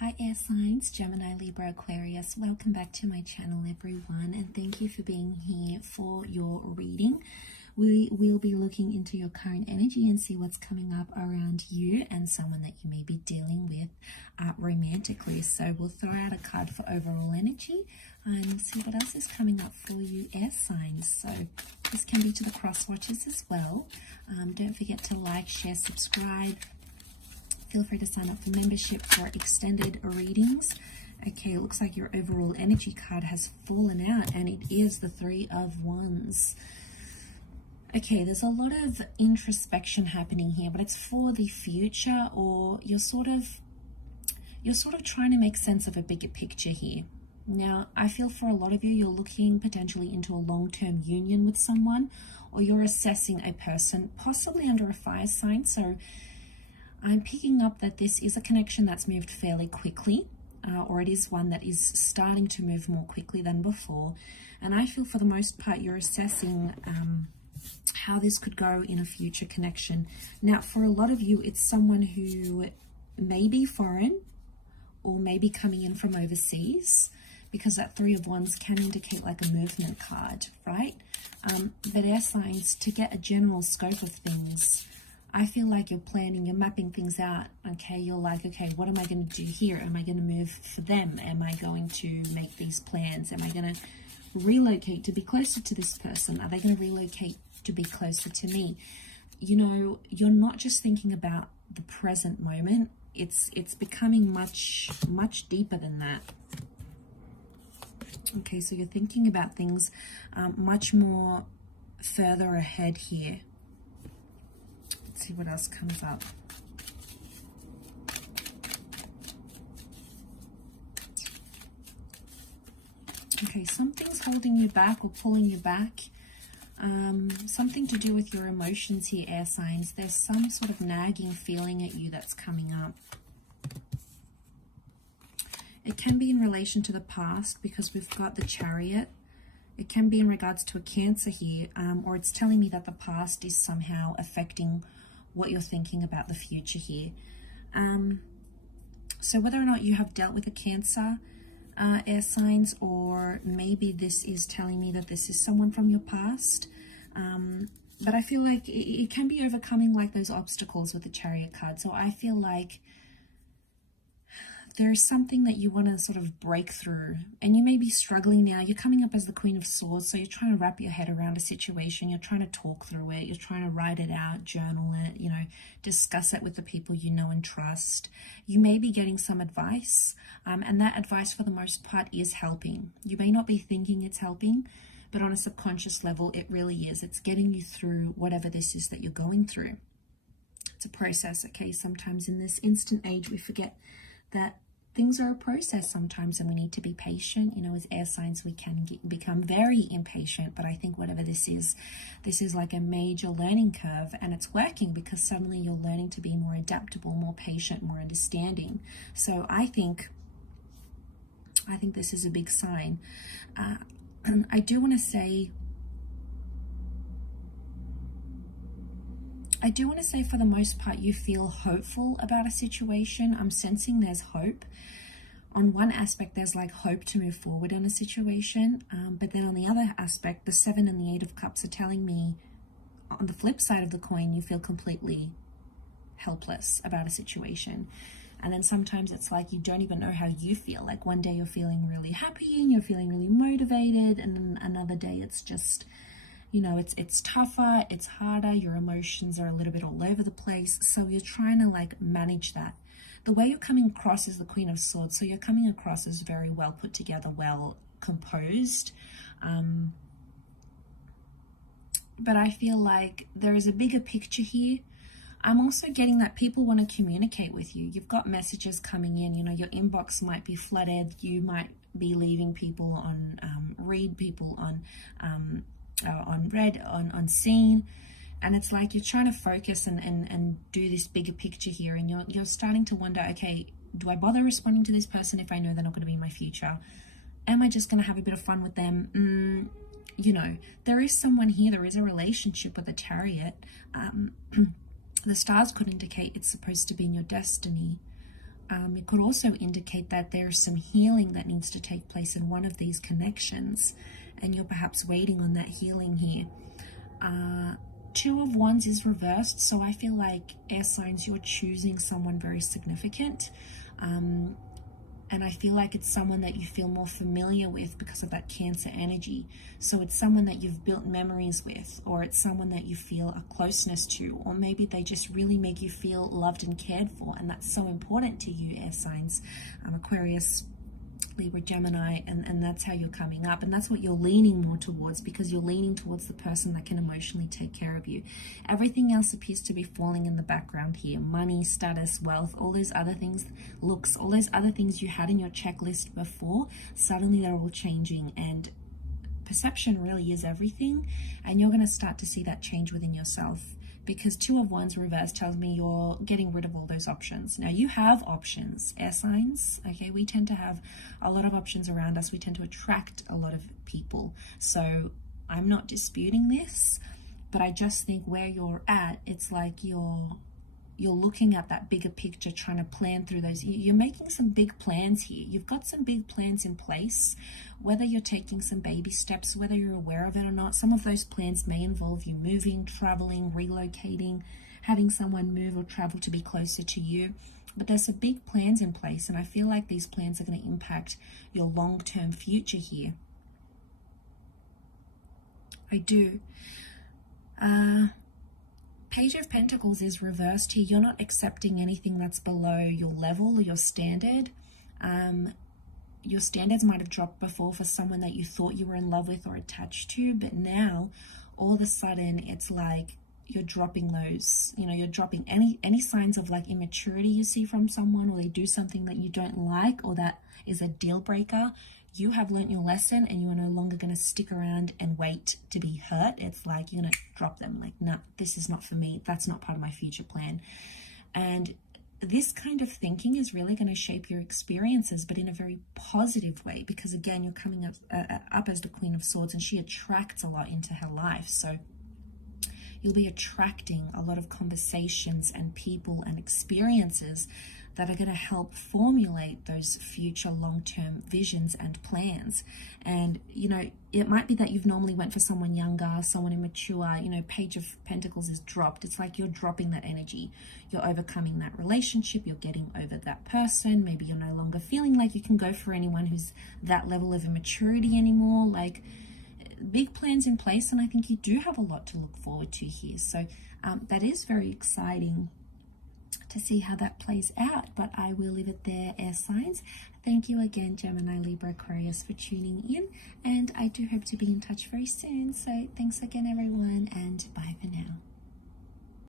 Hi air signs, Gemini, Libra, Aquarius. Welcome back to my channel everyone, and thank you for being here for your reading. We will be looking into your current energy and see what's coming up around you and someone that you may be dealing with romantically. So we'll throw out a card for overall energy and see what else is coming up for you air signs. So this can be to the cross watchers as well. Don't forget to like, share, subscribe. Feel free to sign up for membership for extended readings. Okay, it looks like your overall energy card has fallen out, and it is the Three of Wands. Okay, there's a lot of introspection happening here, but it's for the future, or you're sort of trying to make sense of a bigger picture here. Now, I feel for a lot of you, you're looking potentially into a long-term union with someone, or you're assessing a person, possibly under a fire sign. So I'm picking up that this is a connection that's moved fairly quickly, or it is one that is starting to move more quickly than before. And I feel for the most part you're assessing how this could go in a future connection. Now, for a lot of you, it's someone who may be foreign or may be coming in from overseas, because that Three of Wands can indicate like a movement card, right? But air signs, to get a general scope of things, I feel like you're planning, you're mapping things out, okay? You're like, okay, what am I going to do here? Am I going to move for them? Am I going to make these plans? Am I going to relocate to be closer to this person? Are they going to relocate to be closer to me? You know, you're not just thinking about the present moment. It's becoming much deeper than that. Okay, so you're thinking about things much more further ahead here. See what else comes up. Okay, something's holding you back or pulling you back. Something to do with your emotions here, air signs. There's some sort of nagging feeling at you that's coming up. It can be in relation to the past, because we've got the Chariot. It can be in regards to a Cancer here, or it's telling me that the past is somehow affecting what you're thinking about the future here. So whether or not you have dealt with a Cancer, air signs, or maybe this is telling me that this is someone from your past, but I feel like it can be overcoming like those obstacles with the Chariot card. So I feel like there's something that you want to sort of break through, and you may be struggling now. You're coming up as the Queen of Swords, so you're trying to wrap your head around a situation. You're trying to talk through it. You're trying to write it out, journal it, you know, discuss it with the people you know and trust. You may be getting some advice, and that advice for the most part is helping. You may not be thinking it's helping, but on a subconscious level, it really is. It's getting you through whatever this is that you're going through. It's a process, okay? Sometimes in this instant age, we forget that things are a process sometimes, and we need to be patient. You know, as air signs, we can become very impatient, but I think whatever this is like a major learning curve, and it's working because suddenly you're learning to be more adaptable, more patient, more understanding. So I think this is a big sign. I do want to say for the most part, you feel hopeful about a situation. I'm sensing there's hope. On one aspect, there's like hope to move forward in a situation. But then on the other aspect, the 7 and the 8 of Cups are telling me, on the flip side of the coin, you feel completely helpless about a situation. And then sometimes it's like you don't even know how you feel. Like one day you're feeling really happy and you're feeling really motivated, and then another day it's just, you know, it's tougher, it's harder, your emotions are a little bit all over the place. So you're trying to like manage that. The way you're coming across is the Queen of Swords. So you're coming across as very well put together, well composed. But I feel like there is a bigger picture here. I'm also getting that people want to communicate with you. You've got messages coming in, you know, your inbox might be flooded. You might be leaving people on read, people on read, on seen, and it's like you're trying to focus and do this bigger picture here, and you're starting to wonder, okay, do I bother responding to this person if I know they're not going to be in my future? Am I just going to have a bit of fun with them? You know, there is someone here, there is a relationship with a Chariot. The stars could indicate it's supposed to be in your destiny, It could also indicate that there's some healing that needs to take place in one of these connections, and you're perhaps waiting on that healing here. Two of Wands is reversed, so I feel like air signs, you're choosing someone very significant. And I feel like it's someone that you feel more familiar with because of that Cancer energy. So it's someone that you've built memories with, or it's someone that you feel a closeness to, or maybe they just really make you feel loved and cared for. And that's so important to you, air signs, Aquarius, Libra, Gemini, and that's how you're coming up, and that's what you're leaning more towards, because you're leaning towards the person that can emotionally take care of you. Everything else appears to be falling in the background here. Money, status, wealth, all those other things, looks, all those other things you had in your checklist before, suddenly they're all changing, and perception really is everything, and you're going to start to see that change within yourself. Because Two of Wands reverse tells me you're getting rid of all those options. Now, you have options, air signs, okay? We tend to have a lot of options around us. We tend to attract a lot of people. So I'm not disputing this, but I just think where you're at, it's like you're looking at that bigger picture, trying to plan through those. You're making some big plans here. You've got some big plans in place, whether you're taking some baby steps, whether you're aware of it or not. Some of those plans may involve you moving, traveling, relocating, having someone move or travel to be closer to you. But there's some big plans in place, and I feel like these plans are going to impact your long-term future here. I do. Page of Pentacles is reversed here. You're not accepting anything that's below your level or your standard. Your standards might have dropped before for someone that you thought you were in love with or attached to, but now all of a sudden it's like you're dropping those, you know, you're dropping any signs of like immaturity you see from someone, or they do something that you don't like or that is a deal breaker. You have learnt your lesson, and you are no longer going to stick around and wait to be hurt. It's like you're going to drop them, like, no, this is not for me. That's not part of my future plan. And this kind of thinking is really going to shape your experiences, but in a very positive way, because again, you're coming up as the Queen of Swords, and she attracts a lot into her life. So you'll be attracting a lot of conversations and people and experiences that are going to help formulate those future long-term visions and plans. And, you know, it might be that you've normally went for someone younger, someone immature. You know, Page of Pentacles is dropped. It's like you're dropping that energy. You're overcoming that relationship. You're getting over that person. Maybe you're no longer feeling like you can go for anyone who's that level of immaturity anymore. Like, big plans in place, and I think you do have a lot to look forward to here. So that is very exciting to see how that plays out, but I will leave it there, air signs. Thank you again, Gemini, Libra, Aquarius, for tuning in, and I do hope to be in touch very soon. So thanks again, everyone, and bye for now.